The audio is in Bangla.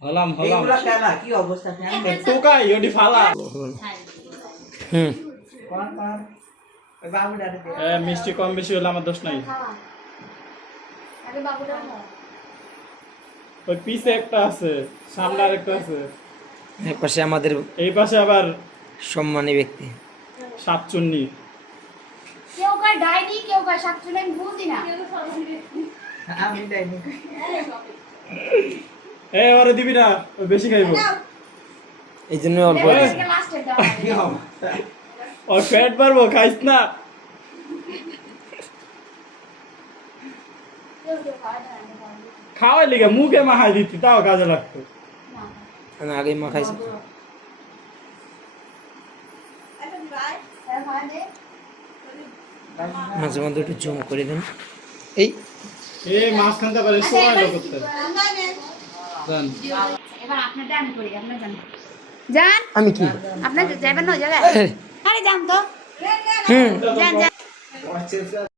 হলাম এগুলা খেলা কি অবস্থা ফ্যান টোকাই ওডি ফালা কোন ওই বাবুটা দে মিষ্টি কম বেশি হলে আমার দোষ নাই আরে বাবুটা ওই পিছে একটা আছে সামনে আরেকটা আছে এই পাশে আমাদের এই পাশে আবার সম্মানী ব্যক্তি সাতচুন্নি কেউ কয় ডাইনি কেউ কয় শাকচুনি আমি বুঝি না আমি দেইনি ওরে দিবি না ওই বেশি খাইবো এই জন্য অল্প লাস্টে দাও কি হবে ওর ফ্যাট বাড়বো খাইস না খাওয়াই লিগে মুখে মাখাই দিতি তাও কাজে লাগতো আমি আগে মাখাইছি মাঝে মধ্যে একটু জুম করে দেন এই মাঝখানটা পারে সময় করতে জান এবার আপনারটা আমি করি আপনার জান জান আমি কি আপনার যাবেন না জায়গায় আরে জান তো হুম জান